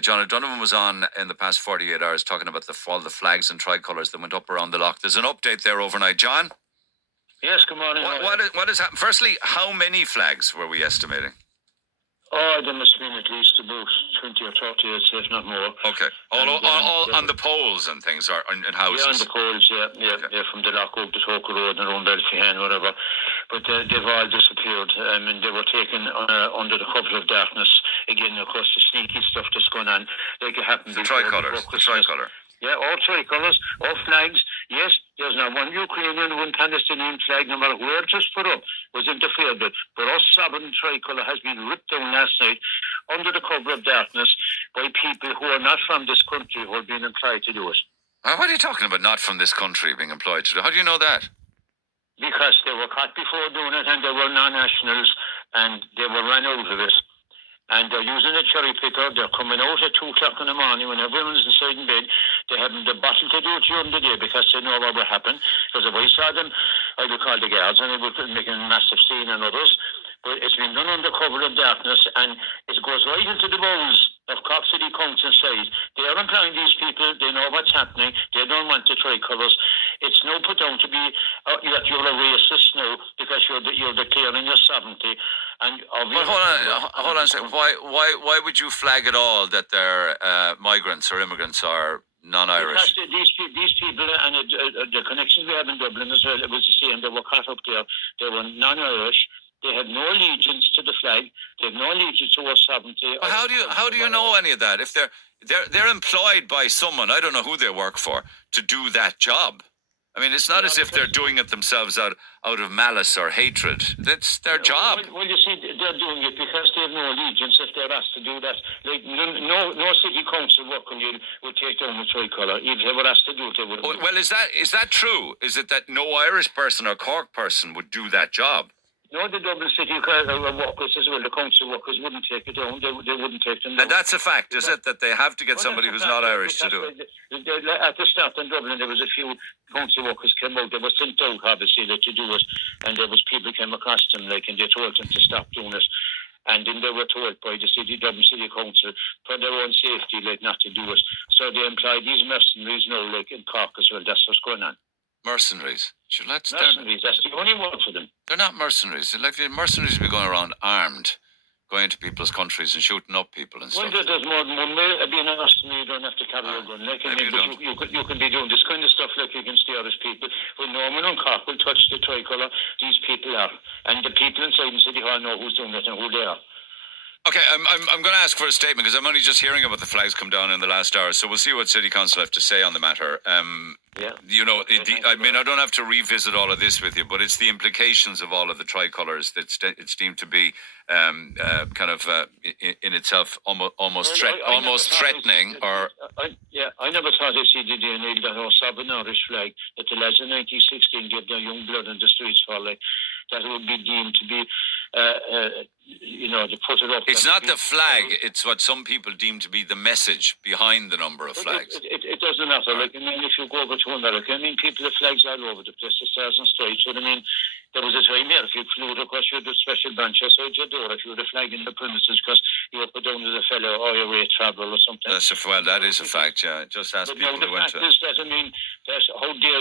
John O'Donovan was on in the past 48 hours talking about all the flags and tricolours that went up around the loch. There's an update there overnight, John. Yes, good morning. What has happened? Firstly, how many flags were we estimating? Oh, there must have been at least about 20 or 30, I'd say, if not more. Okay. All on the poles and things, or in houses? Yeah, on the poles, yeah, from the Lough up to Cork Road and around Belfihan, whatever. But they've all disappeared. They were taken under the cover of darkness. Again, of course, the sneaky stuff that's going on, like it happened before. The tricolour. Yeah, all tricolours, all flags. Yes, there's not one Ukrainian, one Palestinian flag, no matter where it was put up, was interfered with. But our sovereign tricolour has been ripped down last night under the cover of darkness by people who are not from this country who are being employed to do it. What are you talking about, not from this country being employed to do? How do you know that? Because they were caught before doing it and they were non-nationals and they were run out of it. And they're using a cherry picker. They're coming out at 2 o'clock in the morning when everyone's inside in bed. They haven't the bottle to do it during the day because they know what will happen. Because if I saw them, I would call the guards and they would be making a massive scene and others. But it's been done under cover of darkness and it goes right into the bowels of Cork City Council side. They are employing these people. They know what's happening. They don't want the tricolours. It's no put down to be that you're a racist now because you're declaring your sovereignty. And but hold on a second. Why would you flag at all that they're migrants or immigrants or non-Irish? Because these people and the connections we have in Dublin as well, it was the same. They were caught up there. They were non-Irish. They had no allegiance to the flag. They have no allegiance to our sovereignty. But how do you know any of that? If they're employed by someone, I don't know who they work for, to do that job. I mean, it's not as if they're doing it themselves out of malice or hatred. That's their job. Well, you see, they're doing it because they have no allegiance if they're asked to do that. Like, no city council working would take down the tricolour. If they were asked to do it, they would. Well, is that true? Is it that no Irish person or Cork person would do that job? No, the Dublin City workers as well, the council workers wouldn't take it down. They wouldn't take them down. And that's a fact, is it? That they have to get somebody who's not Irish to do it? At the start in Dublin, there was a few council workers came out. They were sent out, obviously, to do it. And there was people came across them, and they told them to stop doing it. And then they were told by the Dublin City Council, for their own safety, not to do it. So they employ these mercenaries now, in Cork as well. That's what's going on. Mercenaries. Mercenaries, that's the only word for them. They're not mercenaries. Like mercenaries be going around armed, going into people's countries and shooting up people and stuff. Well, there's more than one way of being a mercenary. You don't have to carry a gun. You can be doing this kind of stuff against the Irish people. When Norman and Cork will touch the tricolour, these people are. And the people inside the City Hall know who's doing it and who they are. Okay, I'm going to ask for a statement because I'm only just hearing about the flags come down in the last hour. So we'll see what City Council have to say on the matter. Yeah. I don't have to revisit all of this with you, but it's the implications of all of the tricolours that it's deemed to be in itself almost threatening. I never thought I see the DNA that our sovereign Irish flag that the lads in 1916 gave their young blood in the streets for, that would be deemed to be, to put it up. It's not the flag, it's what some people deem to be the message behind the number of flags. It doesn't matter. If you go over to America, people have flags all over the place, the stars and stripes. There was a time here, if you flew across, you had a special branch outside your door if you had a flag in the premises because you were put down as a fellow or your rate travel or something. That is a fact, yeah. Just ask people who went to it. How dare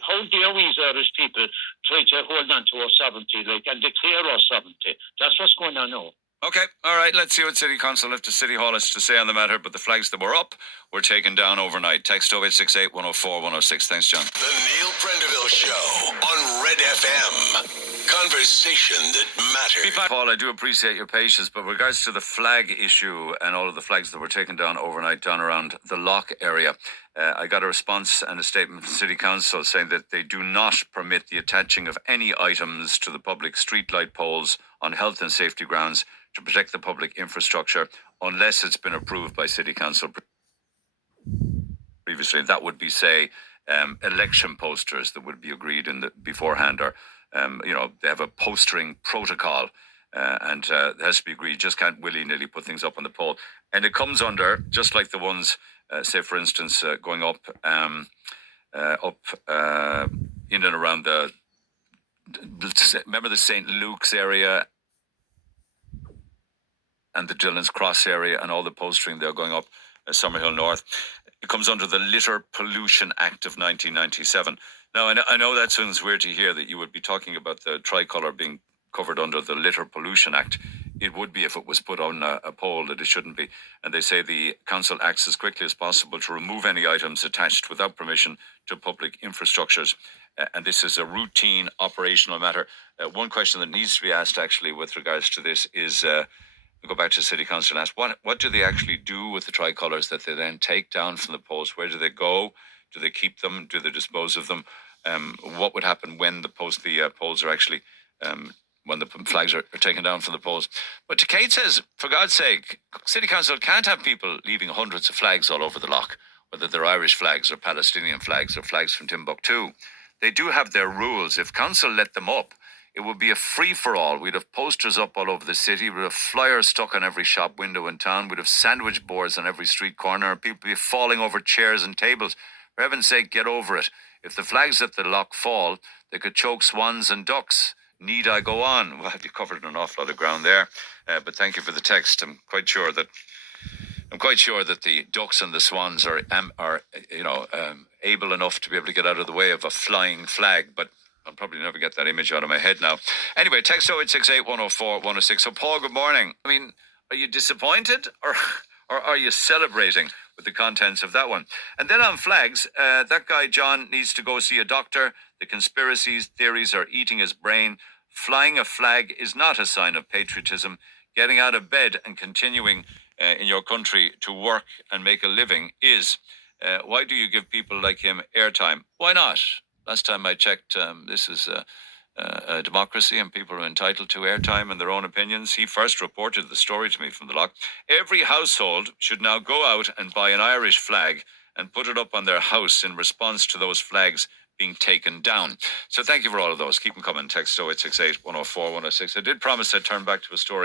how dare we as Irish people try to hold on to our sovereignty, and declare our sovereignty. That's what's going on now. Okay, all right, let's see what City Council left to City Hall has to say on the matter, but the flags that were up were taken down overnight. Text 0868 104 106. Thanks, John. The Neil Prendeville Show on Red FM. Conversation that matters. Paul, I do appreciate your patience, but with regards to the flag issue and all of the flags that were taken down overnight down around the Lough area, I got a response and a statement from City Council saying that they do not permit the attaching of any items to the public streetlight poles on health and safety grounds to protect the public infrastructure unless it's been approved by City Council previously. That would be, say, election posters that would be agreed in beforehand, or they have a postering protocol and it has to be agreed. Just can't willy-nilly put things up on the pole. And it comes under, just like the ones, say for instance, going up in and around remember the St. Luke's area? and the Dillon's Cross area and all the postering there going up Summerhill North. It comes under the Litter Pollution Act of 1997. Now, I know that sounds weird to hear that you would be talking about the tricolour being covered under the Litter Pollution Act. It would be if it was put on a pole, that it shouldn't be. And they say the council acts as quickly as possible to remove any items attached without permission to public infrastructures. And this is a routine operational matter. One question that needs to be asked, actually, with regards to this is, go back to City Council and ask, what do they actually do with the tricolours that they then take down from the poles? Where do they go? Do they keep them? Do they dispose of them? What would happen when the poles are actually... when the flags are taken down from the poles. But Kate says, for God's sake, City Council can't have people leaving hundreds of flags all over the Lough, whether they're Irish flags or Palestinian flags or flags from Timbuktu. They do have their rules. If Council let them up, it would be a free-for-all. We'd have posters up all over the city. We'd have flyers stuck on every shop window in town. We'd have sandwich boards on every street corner. And people would be falling over chairs and tables. For heaven's sake, get over it. If the flags at the Lough fall, they could choke swans and ducks. Need I go on? Well, you covered an awful lot of ground there, but thank you for the text. I'm quite sure that the ducks and the swans are able enough to be able to get out of the way of a flying flag, but I'll probably never get that image out of my head now. Anyway, text 0868 104 106. So, Paul, good morning. I mean, are you disappointed or are you celebrating with the contents of that one? And then on flags, that guy John needs to go see a doctor. The conspiracies theories are eating his brain. Flying a flag is not a sign of patriotism. Getting out of bed and continuing in your country to work and make a living is. Why do you give people like him airtime? Why not? Last time I checked, this is a democracy and people are entitled to airtime and their own opinions. He first reported the story to me from the Lough. Every household should now go out and buy an Irish flag and put it up on their house in response to those flags being taken down. So thank you for all of those. Keep them coming. Text 0868 104 106. I did promise I'd turn back to a story.